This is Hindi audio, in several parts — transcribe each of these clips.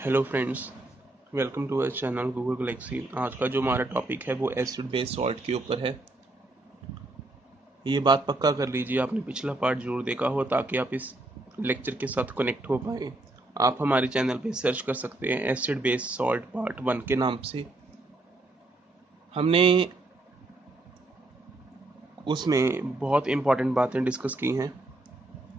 Hello friends, welcome to our channel Google Galaxy. आज का जो हमारा टॉपिक है वो एसिड बेस सॉल्ट के ऊपर है। ये बात पक्का कर लीजिए आपने पिछला पार्ट जरूर देखा हो ताकि आप इस लेक्चर के साथ कनेक्ट हो पाए। आप हमारे चैनल पे सर्च कर सकते हैं एसिड बेस सॉल्ट पार्ट 1 के नाम से। हमने उसमें बहुत इंपॉर्टेंट बातें डिस्कस की हैं।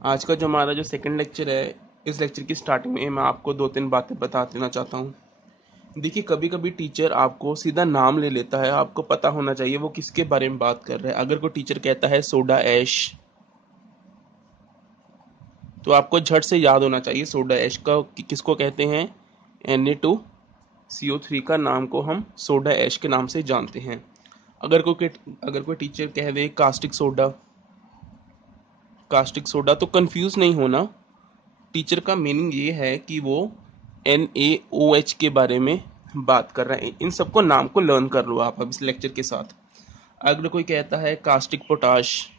आज का जो हमारा जो सेकंड लेक्चर है, इस लेक्चर की स्टार्टिंग में मैं आपको 2-3 बातें बता देना चाहता हूँ। देखिए, कभी कभी टीचर आपको सीधा नाम ले लेता है, आपको पता होना चाहिए वो किसके बारे में बात कर रहा है। अगर कोई टीचर कहता है सोडा ऐश, तो आपको झट से याद होना चाहिए सोडा ऐश का किसको कहते हैं। Na2CO3 का नाम को हम सोडा ऐश के नाम से जानते हैं। अगर कोई टीचर कह दे कास्टिक सोडा तो कंफ्यूज नहीं होना। टीचर का मीनिंग ये है कि वो NaOH के बारे में बात कर रहे हैं। इन सबको नाम को लर्न कर लो आप अब इस लेक्चर के साथ। अगर कोई कहता है कास्टिक पोटाश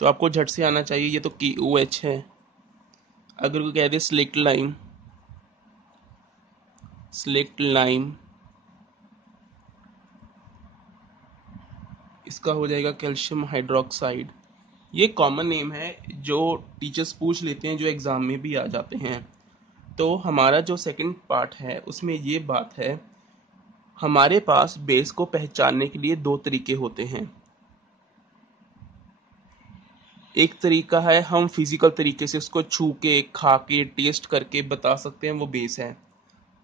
तो आपको झट से आना चाहिए ये तो KOH है। अगर कोई कह दे स्लेक्ट लाइम, इसका हो जाएगा कैल्शियम हाइड्रोक्साइड। ये कॉमन नेम है जो टीचर्स पूछ लेते हैं, जो एग्जाम में भी आ जाते हैं। तो हमारा जो सेकंड पार्ट है उसमें ये बात है, हमारे पास बेस को पहचानने के लिए 2 तरीके होते हैं। एक तरीका है हम फिजिकल तरीके से उसको छू के, खा के, टेस्ट करके बता सकते हैं वो बेस है।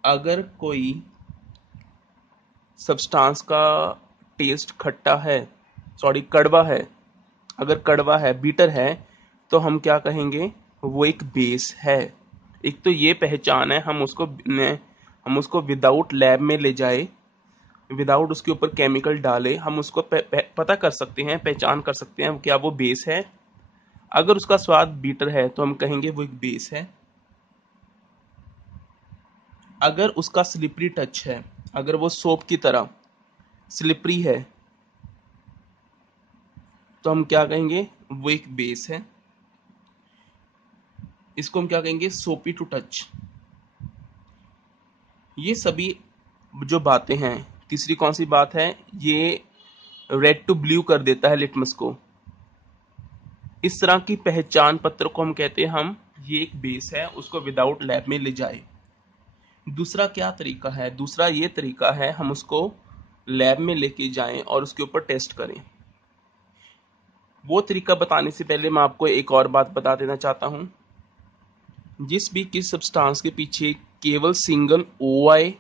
अगर कोई सब्सटेंस का टेस्ट कड़वा है, अगर कड़वा है, बीटर है, तो हम क्या कहेंगे, वो एक बेस है। एक तो ये पहचान है, हम उसको विदाउट लैब में ले जाए, विदाउट उसके ऊपर केमिकल डाले, हम उसको पता कर सकते हैं, पहचान कर सकते हैं क्या वो बेस है। अगर उसका स्वाद बीटर है तो हम कहेंगे वो एक बेस है। अगर उसका स्लिपरी टच है, अगर वो सोप की तरह स्लिपरी है, तो हम क्या कहेंगे, वो एक बेस है। इसको हम क्या कहेंगे, सोपी टू टच। ये सभी जो बातें हैं। तीसरी कौन सी बात है, ये रेड टू ब्लू कर देता है लिटमस को। इस तरह की पहचान पत्र को हम कहते हैं ये एक बेस है, उसको विदाउट लैब में ले जाए। दूसरा क्या तरीका है, दूसरा ये तरीका है हम उसको लैब में लेके जाएं और उसके ऊपर टेस्ट करें। वो तरीका बताने से पहले मैं आपको एक और बात बता देना चाहता हूं। जिस भी किस सब्सटेंस के पीछे केवल सिंगल OI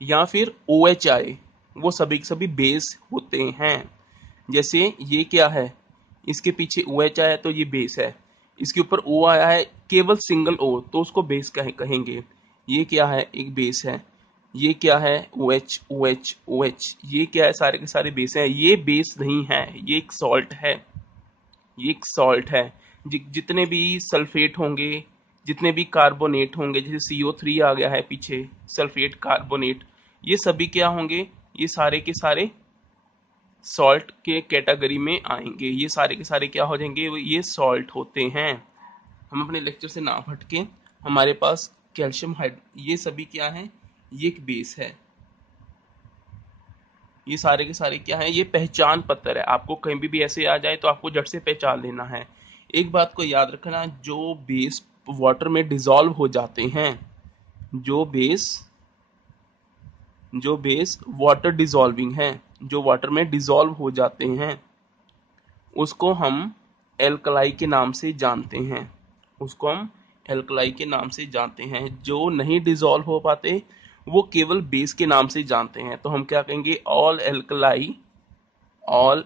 या फिर OH आए, वो सभी के सभी बेस होते हैं। जैसे ये क्या है, इसके पीछे OH आया तो ये बेस है। इसके ऊपर O आया है, केवल सिंगल O, तो उसको बेस कहेंगे। ये क्या है, एक बेस है। ये क्या है, OH OH OH, ये क्या है, सारे के सारे बेस हैं। ये बेस नहीं है, ये एक सॉल्ट है। ये एक सॉल्ट है। जितने भी सल्फेट होंगे, जितने भी कार्बोनेट होंगे, जैसे CO3 आ गया है पीछे, सल्फेट कार्बोनेट, ये सभी क्या होंगे, ये सारे के सारे सॉल्ट के कैटेगरी में आएंगे। ये सारे के सारे क्या हो जाएंगे, ये सॉल्ट होते हैं। हम अपने लेक्चर से ना हटके, हमारे पास कैल्शियम ये सभी क्या है, ये एक बेस है। ये सारे के सारे क्या है, ये पहचान पत्र है। आपको कहीं भी ऐसे आ जाए तो आपको झट से पहचान लेना है। एक बात को याद रखना, जो बेस वाटर में डिसॉल्व हो जाते हैं, जो बेस वाटर डिसॉल्विंग है, जो वाटर में डिसॉल्व हो जाते हैं, उसको हम एल्कलाई के नाम से जानते हैं। उसको हम एल्कलाई के नाम से जानते हैं। जो नहीं डिसॉल्व हो पाते वो केवल बेस के नाम से जानते हैं। तो हम क्या कहेंगे, ऑल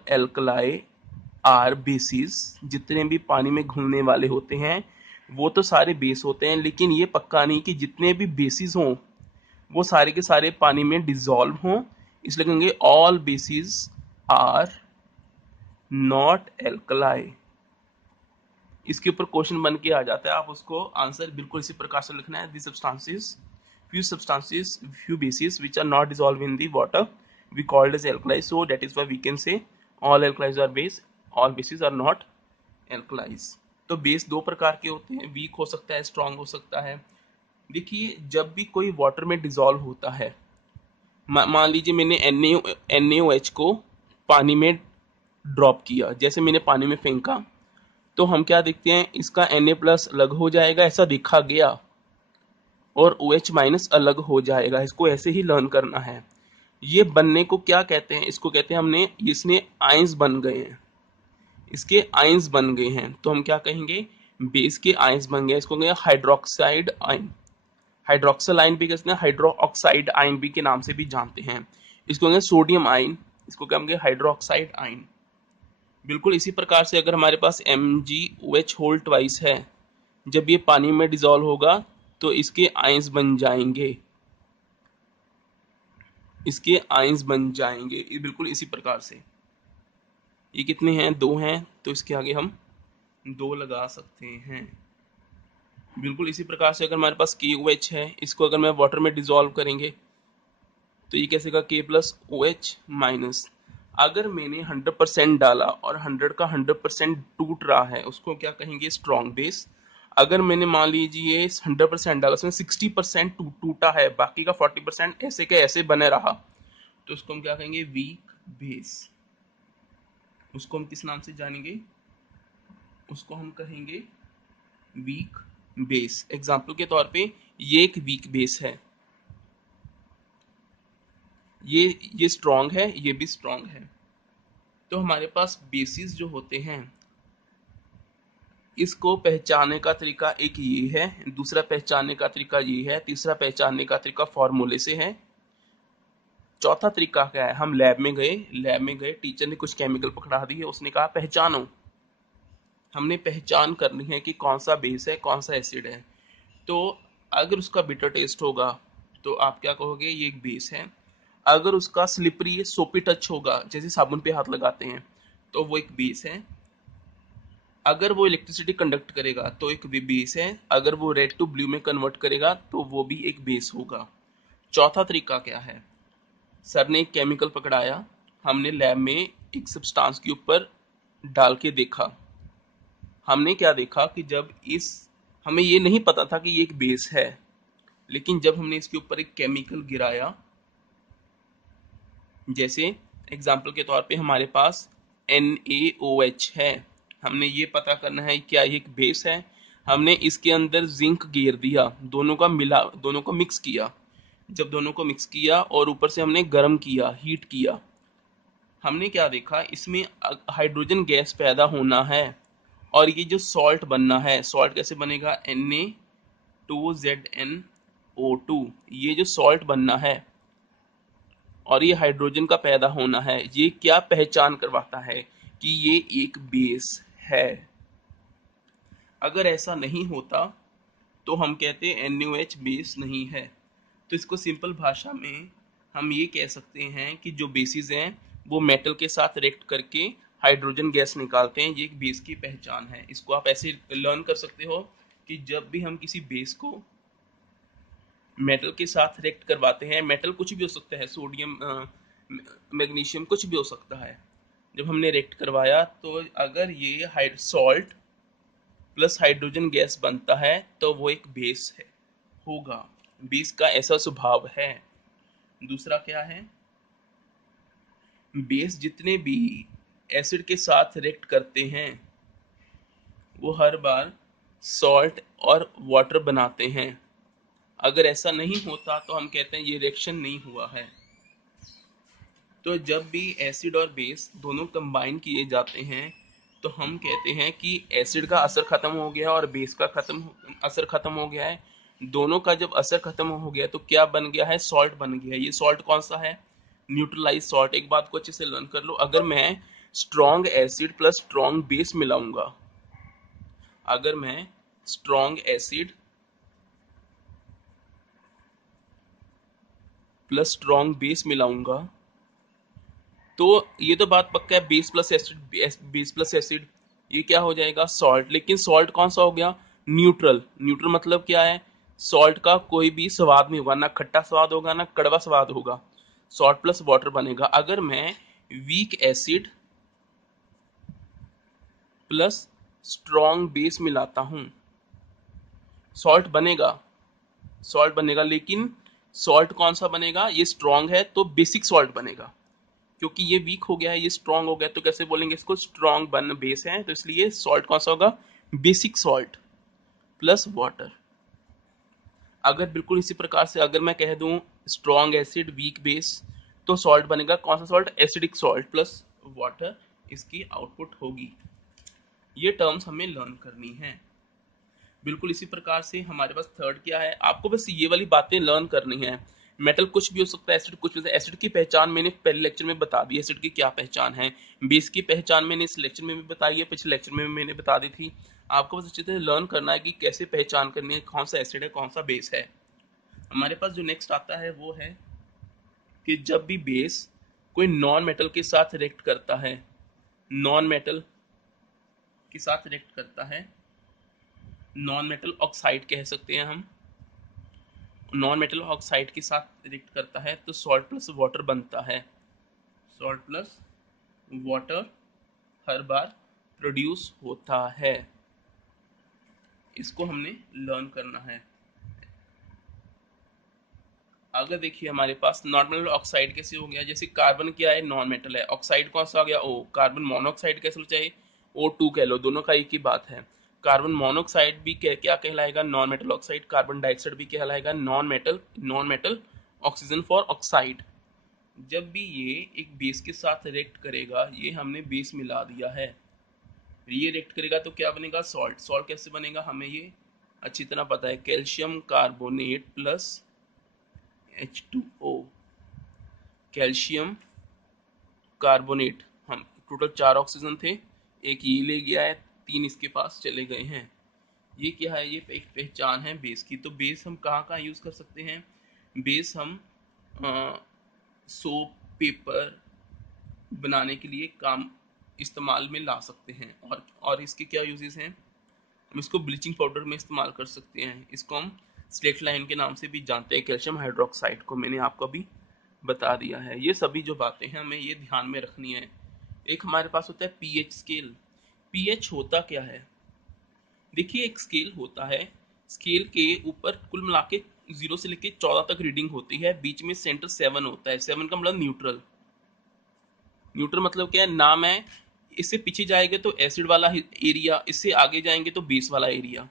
एल्कलाई आर बेसिस। जितने भी पानी में घुलने वाले होते हैं वो तो सारे बेस होते हैं, लेकिन ये पक्का नहीं कि जितने भी बेसिस हों वो सारे के सारे पानी में डिसॉल्व हों। इसलिए कहेंगे all bases are not alkali. इसके ऊपर क्वेश्चन बन के आ जाता है, आप उसको आंसर बिल्कुल इसी प्रकार से लिखना है। few bases which are not dissolved in the water we called as alkali, so that is why we can say all alkalis are base, all bases are not alkalis. तो बेस दो प्रकार के होते हैं, वीक हो सकता है, स्ट्रांग हो सकता है। देखिए जब भी कोई वाटर में डिसॉल्व होता है, मान लीजिए मैंने NaOH को पानी में ड्रॉप किया, जैसे मैंने पानी में फेंका तो हम क्या देखते हैं, इसका Na+ अलग हो जाएगा, ऐसा देखा गया, और OH- अलग हो जाएगा। इसको ऐसे ही लर्न करना है। ये बनने को क्या कहते हैं, इसको कहते हैं हमने इसने आयंस बन गए हैं, इसके आयंस बन गए हैं, तो हम क्या कहेंगे, बेस के आयंस बन गए, इसको कहेंगे हाइड्रोक्साइड आयन। हाइड्रोक्सल आयन भी कहते हैं, हाइड्रोक्साइड आयन भी के नाम से भी जानते हैं। इसको कहेंगे सोडियम आयन, इसको क्या कहेंगे, हाइड्रोक्साइड आयन। बिल्कुल इसी प्रकार से अगर हमारे पास MgOH होल ट्वाइस है, जब ये पानी में डिसॉल्व होगा तो इसके आयंस बन जाएंगे, इसके आयंस बन जाएंगे बिल्कुल इसी प्रकार से। ये कितने हैं, 2 हैं, तो इसके आगे हम 2 लगा सकते हैं। बिल्कुल इसी प्रकार से अगर हमारे पास KOH है, इसको अगर मैं वाटर में डिसॉल्व करेंगे तो ये कैसे का K+OH-। अगर मैंने 100% डाला और 100 का 100% टूट रहा है, उसको क्या कहेंगे, स्ट्रॉन्ग बेस। अगर मैंने मान लीजिए 100% डाला, उसमें 60% टूटा है, बाकी का 40% ऐसे के ऐसे बने रहा, तो उसको हम क्या कहेंगे, वीक बेस। उसको हम किस नाम से जानेंगे, उसको हम कहेंगे वीक बेस। एग्जाम्पल के तौर पे ये एक वीक बेस है, ये स्ट्रॉन्ग है, ये भी स्ट्रॉन्ग है। तो हमारे पास बेसिस जो होते हैं, इसको पहचानने का तरीका एक ये है, दूसरा पहचानने का तरीका ये है, तीसरा पहचानने का तरीका फॉर्मूले से है, चौथा तरीका क्या है, हम लैब में गए, टीचर ने कुछ केमिकल पकड़ा दिए, उसने कहा पहचानो। हमने पहचान करनी है कि कौन सा बेस है, कौन सा एसिड है। तो अगर उसका बिटर टेस्ट होगा तो आप क्या कहोगे, ये एक बेस है। अगर उसका स्लिपरी सोपी टच होगा, जैसे साबुन पे हाथ लगाते हैं, तो वो एक बेस है। अगर वो इलेक्ट्रिसिटी कंडक्ट करेगा तो एक बेस है। अगर वो रेड टू ब्लू में कन्वर्ट करेगा तो वो भी एक बेस होगा। चौथा तरीका क्या है, सर ने एक केमिकल पकड़ाया, हमने लैब में एक सब्सटेंस के ऊपर डाल के देखा, हमने क्या देखा कि जब हमें ये नहीं पता था कि ये एक बेस है, लेकिन जब हमने इसके ऊपर एक केमिकल गिराया, जैसे एग्जाम्पल के तौर पे हमारे पास NaOH है, हमने ये पता करना है क्या ये एक बेस है, हमने इसके अंदर जिंक गिर दिया, दोनों को मिक्स किया। जब दोनों को मिक्स किया और ऊपर से हमने गर्म किया, हीट किया, हमने क्या देखा, इसमें हाइड्रोजन गैस पैदा होना है, और ये जो सॉल्ट बनना है, सॉल्ट कैसे बनेगा, Na2ZnO2, ये जो सॉल्ट बनना है और ये हाइड्रोजन का पैदा होना है, ये क्या पहचान करवाता है कि ये एक बेस है। अगर ऐसा नहीं होता तो हम कहते हैं NaOH बेस नहीं है। तो इसको सिंपल भाषा में हम ये कह सकते हैं कि जो बेसिस हैं वो मेटल के साथ रिएक्ट करके हाइड्रोजन गैस निकालते हैं, ये एक बेस की पहचान है। इसको आप ऐसे लर्न कर सकते हो कि जब भी हम किसी बेस को मेटल के साथ रिएक्ट करवाते हैं, मेटल कुछ भी हो सकता है, सोडियम, मैग्नीशियम, कुछ भी हो सकता है, जब हमने रिएक्ट करवाया तो अगर ये सॉल्ट प्लस हाइड्रोजन गैस बनता है तो वो एक बेस है होगा। बेस का ऐसा स्वभाव है। दूसरा क्या है, बेस जितने भी एसिड के साथ रिएक्ट करते हैं वो हर बार सॉल्ट और वाटर बनाते हैं। अगर ऐसा नहीं होता तो हम कहते हैं ये रिएक्शन नहीं हुआ है। तो जब भी एसिड और बेस दोनों कंबाइन किए जाते हैं तो हम कहते हैं कि एसिड का असर खत्म हो गया और बेस का असर खत्म हो गया है। दोनों का जब असर खत्म हो गया तो क्या बन गया है, सॉल्ट बन गया है। ये सॉल्ट कौन सा है, न्यूट्रलाइज सॉल्ट। एक बात को अच्छे से लर्न कर लो, अगर मैं strong acid plus strong base मिलाऊंगा, अगर मैं strong acid plus strong base मिलाऊंगा तो ये तो बात पक्का है, बेस प्लस एसिड ये क्या हो जाएगा, सॉल्ट। लेकिन सॉल्ट कौन सा हो गया, न्यूट्रल। न्यूट्रल मतलब क्या है, सॉल्ट का कोई भी स्वाद नहीं होगा, ना खट्टा स्वाद होगा ना कड़वा स्वाद होगा, सॉल्ट प्लस वाटर बनेगा। अगर मैं weak acid plus strong base मिलाता हूं, सॉल्ट बनेगा, सॉल्ट बनेगा। लेकिन सॉल्ट कौन सा बनेगा? ये स्ट्रॉन्ग है तो बेसिक सॉल्ट बनेगा, क्योंकि ये वीक हो गया है, ये स्ट्रॉन्ग हो गया, तो कैसे बोलेंगे इसको? स्ट्रॉन्ग बन बेस है, तो इसलिए सॉल्ट कौन सा होगा? Basic salt plus water. अगर बिल्कुल इसी प्रकार से अगर मैं कह दूं स्ट्रॉन्ग एसिड वीक बेस, तो सॉल्ट बनेगा कौन सा salt? Acidic salt plus water, इसकी आउटपुट होगी। ये टर्म्स हमें लर्न करनी है। बिल्कुल इसी प्रकार से हमारे पास थर्ड क्या है, आपको बस ये वाली बातें लर्न करनी है। मेटल कुछ भी हो सकता है, एसिड कुछ भी हो सकता है। एसिड की पहचान मैंने पहले लेक्चर में बता दी, एसिड की क्या पहचान है। बेस की पहचान मैंने इस लेक्चर में भी बताई है, पिछले लेक्चर में भी मैंने बता दी थी। आपको बस अच्छी तरह लर्न करना है कि कैसे पहचान करनी है, कौन सा एसिड है कौन सा बेस है। हमारे पास जो नेक्स्ट आता है वो है कि जब भी बेस कोई नॉन मेटल के साथ रिएक्ट करता है, नॉन मेटल के साथ रिएक्ट करता है, नॉन मेटल ऑक्साइड कह सकते हैं हम, नॉन मेटल ऑक्साइड के साथ रिएक्ट करता है, तो सॉल्ट प्लस वाटर बनता है। सॉल्ट प्लस वाटर हर बार प्रोड्यूस होता है, इसको हमने लर्न करना है। अगर देखिए हमारे पास नॉन मेटल ऑक्साइड कैसे हो गया, जैसे कार्बन क्या है? नॉन मेटल है। ऑक्साइड कौन सा आ गया? ओ। कार्बन मोनोऑक्साइड कैसे चाहे O2 कह लो, दोनों का एक ही बात है। कार्बन मोनोऑक्साइड भी क्या कहलाएगा? Non metal oxide. Carbon dioxide भी कहलाएगा non metal oxygen for oxide. जब भी ये एक बेस के साथ रिएक्ट करेगा, ये हमने बेस मिला दिया है, ये रिएक्ट करेगा तो क्या बनेगा? सॉल्ट। सॉल्ट कैसे बनेगा हमें ये अच्छी तरह पता है, calcium carbonate plus H2O। Calcium carbonate, हम टोटल 4 ऑक्सीजन थे, एक ये ले गया है, 3 इसके पास चले गए हैं। ये क्या है? ये एक पहचान है बेस की। तो बेस हम कहाँ कहाँ यूज कर सकते हैं? बेस हम सोप पेपर बनाने के लिए काम इस्तेमाल में ला सकते हैं। और इसके क्या यूजेस हैं? हम इसको ब्लीचिंग पाउडर में इस्तेमाल कर सकते हैं, इसको हम स्लेट लाइन के नाम से भी जानते हैं, कैल्शियम हाइड्रोक्साइड को मैंने आपको अभी बता दिया है। ये सभी जो बातें हैं हमें ये ध्यान में रखनी है। एक हमारे पास होता है पीएच स्केल। पीएच होता क्या है? देखिए एक स्केल होता है, स्केल के ऊपर कुल मिला के 0 से लेके 14 तक रीडिंग होती है, बीच में सेंटर 7 होता है। 7 का मतलब न्यूट्रल। न्यूट्रल मतलब क्या है? नाम है, इससे पीछे जाएंगे तो एसिड वाला एरिया, इससे आगे जाएंगे तो बेस वाला एरिया।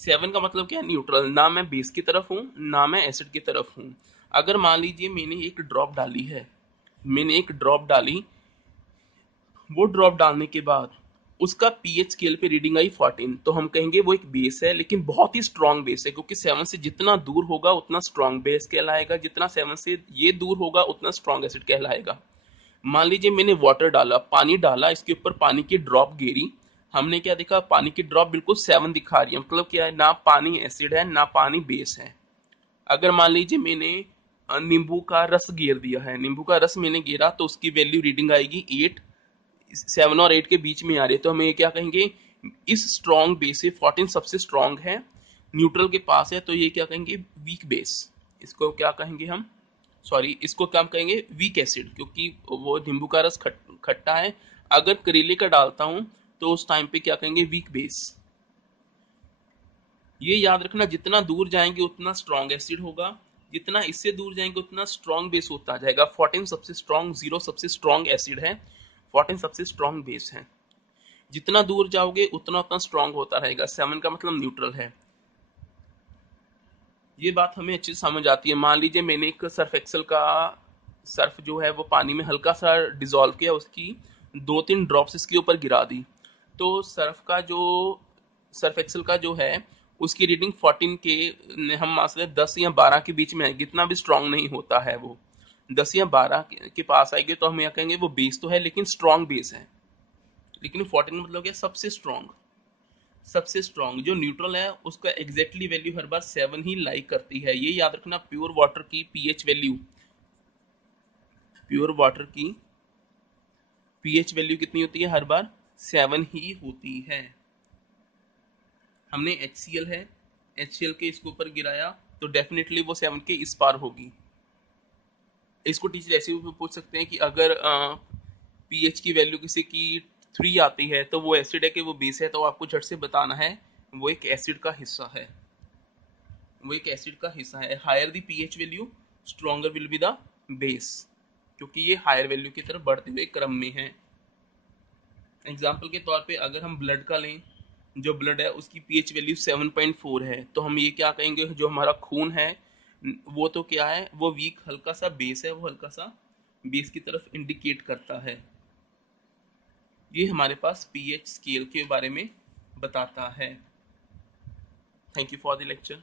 7 का मतलब क्या है? न्यूट्रल। ना मैं बेस की तरफ हूँ ना मैं एसिड की तरफ हूँ। अगर मान लीजिए मैंने एक ड्रॉप डाली है, मैंने एक ड्रॉप डाली, वो ड्रॉप डालने के बाद उसका पीएच स्केल पे रीडिंग आई 14, तो हम कहेंगे वो एक बेस है, लेकिन बहुत ही स्ट्रांग बेस है, क्योंकि 7 से जितना दूर होगा उतना स्ट्रांग बेस कहलाएगा, जितना 7 से ये दूर होगा उतना स्ट्रांग एसिड कहलाएगा। मान लीजिए मैंने वाटर डाला, पानी डाला, इसके ऊपर पानी की ड्रॉप गिरी, हमने क्या देखा? पानी की ड्रॉप बिल्कुल 7 दिखा रही है, मतलब क्या है? ना पानी एसिड है ना पानी बेस है। अगर मान लीजिए मैंने नींबू का रस गिर दिया है, नींबू का रस मैंने गिरा, तो उसकी वैल्यू रीडिंग आएगी 8, 7 और 8 के बीच में आ रही है, तो हम ये क्या कहेंगे? इस स्ट्रॉन्ग बेस से 14 सबसे स्ट्रॉन्ग है, न्यूट्रल के पास है, तो ये क्या कहेंगे? Weak base. इसको क्या कहेंगे हम? सॉरी, इसको क्या कहेंगे? वीक एसिड, क्योंकि वो नींबू का रस खट्टा है। अगर करेले का डालता हूं तो उस टाइम पे क्या कहेंगे? Weak base. ये याद रखना, जितना दूर जाएंगे उतना स्ट्रॉन्ग एसिड होगा, जितना इससे दूर जाएंगे उतना स्ट्रॉन्ग बेस होता जाएगा। 14 सबसे स्ट्रॉन्ग, 0 सबसे स्ट्रॉन्ग एसिड है, 14 सबसे स्ट्रॉन्ग बेस है। जितना दूर जाओगे उतना उतना स्ट्रॉन्ग होता रहेगा। 7 का मतलब न्यूट्रल है। ये बात हमें अच्छी समझ आती है। मान लीजिए मैंने एक सर्फ एक्सेल का, सर्फ जो है वो पानी में हल्का सा डिजोल्व किया, उसकी 2-3 ड्रॉप्स इसके ऊपर गिरा दी, तो सर्फ एक्सेल का जो है उसकी रीडिंग 14 के, हम मान सकते हैं 10 या 12 के बीच में आएगी। इतना भी स्ट्रांग नहीं होता है वो, 10 या 12 के पास आएगी, तो हम यह कहेंगे वो बेस तो है लेकिन स्ट्रांग बेस है। लेकिन 14 मतलब क्या? सबसे स्ट्रांग। सबसे स्ट्रांग जो न्यूट्रल है उसका एग्जैक्टली वैल्यू हर बार 7 ही लाइक करती है। ये याद रखना, प्योर वाटर की पीएच वैल्यू, प्योर वाटर की पीएच वैल्यू कितनी होती है? हर बार 7 ही होती है। हमने HCl है, HCl के इसके ऊपर गिराया, तो डेफिनेटली वो 7 के इस पार होगी। इसको टीचर ऐसे भी पूछ सकते हैं कि अगर पीएच की वैल्यू किसी की 3 आती है तो वो एसिड है कि वो बेस है, तो आपको झट से बताना है वो एक एसिड का हिस्सा है, वो एक एसिड का हिस्सा है। Higher the pH value stronger will be the base, क्योंकि ये हायर वैल्यू की तरफ बढ़ते हुए क्रम में है। एग्जाम्पल के तौर पे अगर हम ब्लड का लें, जो ब्लड है उसकी पीएच वैल्यू 7.4 है, तो हम ये क्या कहेंगे, जो हमारा खून है वो तो क्या है, वो वीक हल्का सा बेस है, वो हल्का सा बेस की तरफ इंडिकेट करता है। ये हमारे पास पीएच स्केल के बारे में बताता है। Thank you for the lecture.